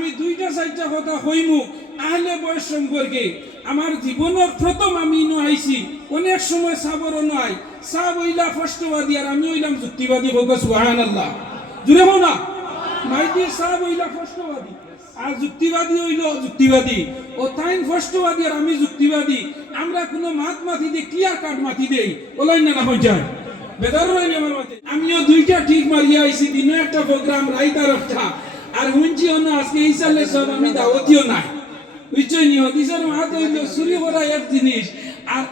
আমি দুইটা চারটা কথা কইমু আহলে বয়স সম্পর্কে। আমার জীবনের প্রথম আমি ইনো আইছি, অনেক সময় সাবরও নয়, সাব হইলা ফষ্টবাদী আর আমি হইলাম যুক্তিবাদী। হোক সুবহানাল্লাহ, জুড়ে হো না। মাইটি সাব হইলা ফষ্টবাদী আর যুক্তিবাদী হইল যুক্তিবাদী, ও তাইন ফষ্টবাদী আর আমি যুক্তিবাদী। আমরা কোনো মাত মাতি দিয়ে ক্লিয়ার কাট মাতি দেই, ওলাই না হয়ে যায় বেদার রইনি আমার মাতে। আমিও দুইটা ঠিক মারিয়া আইছি, দিনে একটা প্রোগ্রাম রাইতার একটা, আর হুঁচিও না আজকে এই সালে সব আমি দাওয়াতিও নাই, বুঝছই নি। হদিসের মাত হইল চুরি করা এক জিনিস, আর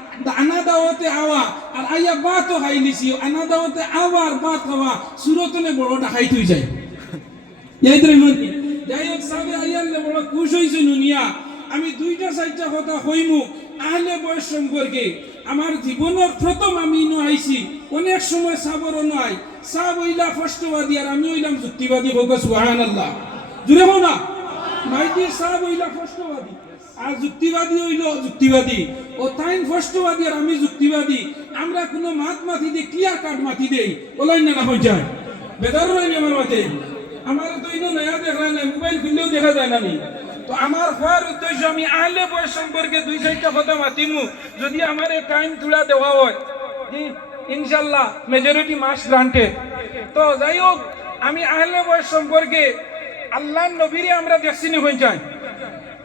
আনা দাওয়াতে আওয়া আর আইয়া বাতও খাই নিছি। আনা দাওয়াতে আওয়া আর বাত খাওয়া সুরতনে বড়টা খাই তুই যাই যাই হোক। সাবে আইয়ালে বড় খুশ হইছে নুনিয়া। আমি দুইটা চারটা কথা কইমু আহলে বয়স সম্পর্কে। আমার জীবনের প্রথম আমি ইনো আইছি, অনেক সময় সাবরও নয়, সাব হইলা ফষ্টবাদী আর আমি হইলাম যুক্তিবাদী। হোক সুবহানাল্লাহ, জুড়ে হো না। মাইটি সাব হইলা ফষ্টবাদী আর যুক্তিবাদী হইল যুক্তিবাদী, ও তাইন ফষ্টবাদী আর আমি যুক্তিবাদী। আমরা কোনো মাত মাতি দিয়ে ক্লিয়ার কাট মাতি দেই, ওলাই না হয়ে যায় বেদার রইনি আমার মাতে। আমার তো ইনো নয়া দেখা নাই, মোবাইল খুললেও দেখা যায় না। তো আমার হওয়ার উদ্দেশ্য আমি আহলে বয়স সম্পর্কে দুই চারটা কথা মাতিমু, যদি আমার টাইম তুলা দেওয়া হয় ইনশাল্লাহ মেজরিটি মাস গ্রান্টেড। তো যাই হোক, আমি আহলে বয়স সম্পর্কে আল্লাহ নবীরে আমরা দেখছিনি হয়ে যাই,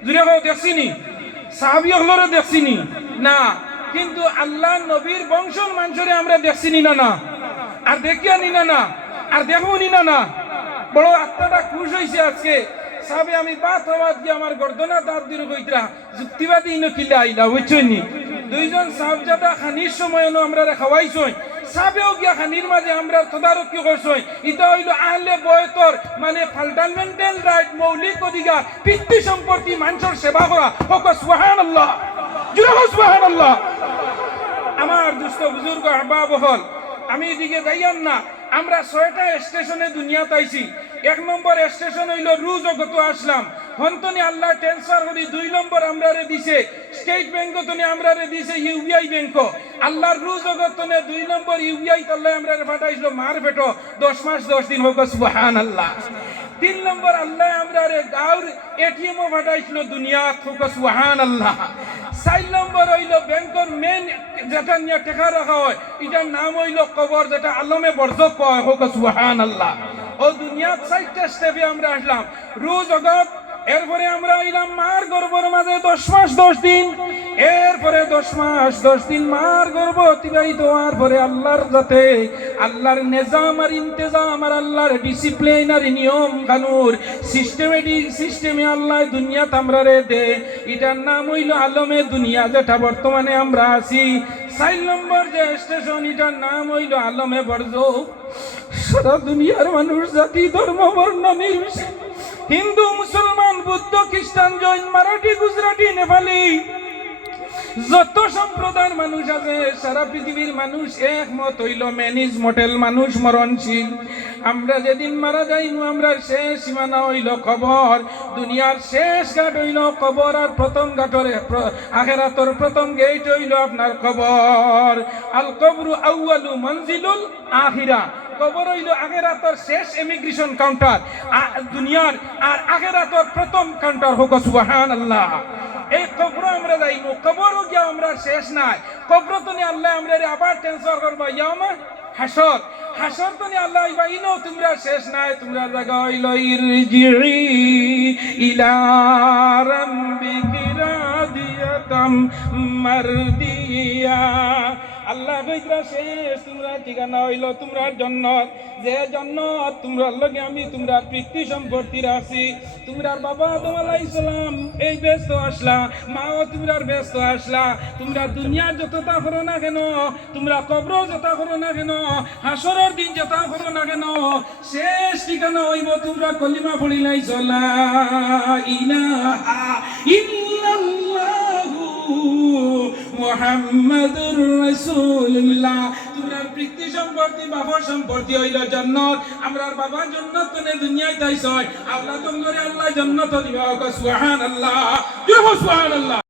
জুড়ে হোক দেখছিনি, সাহাবি হলরে দেখছিনি না, কিন্তু আল্লাহ নবীর বংশর মানুষরে আমরা দেখছিনি না না, আর দেখিয়া নি না না, আর দেখো নি না না। বড় আত্মাটা খুশ হয়েছে আজকে। সাবে আমি বাত হওয়াত গিয়ে আমার গর্দনা দাঁত দিল কইতরা যুক্তিবাদী ইনো কিলা আইলা, বুঝছই নি। দুইজন সাহজাদা খানির সময় আমরা খাওয়াইছই, সাবেও গিয়া খানির মাঝে আমরা তদারকি করছই। এটা হইল আহলে বয়তর মানে ফান্ডামেন্টাল রাইট, মৌলিক অধিকার, পিতৃ সম্পত্তি মানুষের সেবা করা। হোক সুবহানাল্লাহ, জুড়ে হোক সুবহানাল্লাহ। আমার দুস্থ বুজুর্গ আহবাব হল, আমি এদিকে যাইয়ান না। আমরা 6টা স্টেশনে দুনিয়া পাইছি। 1 নম্বর স্টেশন হইল রু জগত আসলাম, হন্তনি আল্লাহ ট্রান্সফার করি 2 নম্বর আমরা রে দিছে স্টেট ব্যাংক, তনে আমরা রে দিছে ইউবিআই ব্যাংক। আল্লাহর রু জগত 2 নম্বর ইউবিআই তল্লে আমরা রে পাঠাইছিল মার পেটো 10 মাস 10 দিন। হোক সুবহানাল্লাহ। 3 নম্বর আল্লাহ আমরা রে গাউর এটিএমও পাঠাইছিল দুনিয়া। হোক সুবহানাল্লাহ। 4 নম্বর হইল ব্যাংকের মেন যেটা নিয়ে টাকা রাখা হয়, এটার নাম হইল কবর, যেটা আলমে বরজক কয়। হোক সুবহানাল্লাহ। ও দুনিয়ার 4টা স্টেপে আমরা আসলাম, রু জগৎ, এরপরে আমরা আইলাম মার গর্ভের মাঝে 10 মাস 10 দিন, এরপরে 10 মাস 10 দিন মার গর্ভ অতিবাহিত হওয়ার পরে আল্লাহর যাতে আল্লাহর নিজাম আর ইন্তেজাম আর আল্লাহর ডিসিপ্লিন আর নিয়ম কানুন সিস্টেমেটিক সিস্টেমে আল্লাহ দুনিয়া তামরারে দে, এটার নাম হইল আলমে দুনিয়া, যেটা বর্তমানে আমরা আছি। 4 নম্বর যে স্টেশন, এটার নাম হইল আলমে বরজখ। সারা দুনিয়ার মানুষ, জাতি ধর্ম বর্ণ নির্বিশেষে, হিন্দু মুসলমান বৌদ্ধ খ্রিস্টান জৈন মারাঠি গুজরাটি নেপালি যত সম্প্রদায়ের মানুষ আছে, সারা পৃথিবীর মানুষ একমত হইল ম্যানেজ মডেল মানুষ মরণশীল। আমরা যেদিন মারা যাইমু, আমরা শেষ সীমানা হইল কবর, দুনিয়ার শেষ ঘাট হইল কবর, আর প্রথম ঘাটর আখিরাতের প্রথম গেট হইল আপনার কবর। আল কবরু আউয়ালু মনজিলুল আখিরা, কবর হইল আখিরাতের শেষ ইমিগ্রেশন কাউন্টার দুনিয়ার, আর আখিরাতের প্রথম কাউন্টার। হোক সুবহানাল্লাহ। এই কবর আমরা যাইমু, কবরও গিয়া আমরা শেষ নাই, কবর তো নি আল্লাহ আমরা আবার ট্রান্সফার করবা ইয়ামা হাসর, হাসর তো নি আল্লাহ ইবা ইনো তোমরা শেষ নাই, তোমরা জায়গা হইল ইরজিই ইলা রাব্বিকি রাদিয়াতাম মারদিয়া। আল্লাহ কইরা শেষ, তোমরা ঠিকানা হইল তোমরা জান্নাত, যে জান্নাত তোমরা লগে আমি তোমরা পিতৃ সম্পত্তি রাখছি। তোমরার বাবা আদম আলাইহিস সালাম এই ব্যস্ত আসলা, মাও তোমরার ব্যস্ত আসলা। তোমরা দুনিয়ার যতটা করো না কেন, তোমরা কবর যতটা করো না কেন, হাসরের দিন যতটা করো না কেন, শেষ ঠিকানা হইব তোমরা কলিমা পড়িলাই লা ইলাহা ইল্লাল্লাহু মুহাম্মাদুর রাসূলুল্লাহ। তোমরা পিতৃ সম্পত্তি বাবার সম্পত্তি হইল জান্নাত। আমরার বাবা জান্নাত তনে দুনিয়ায় তাইছয়, আল্লাহ তোমরে আল্লাহ জান্নাত দিবা। সুবহানাল্লাহ, সুবহানাল্লাহ।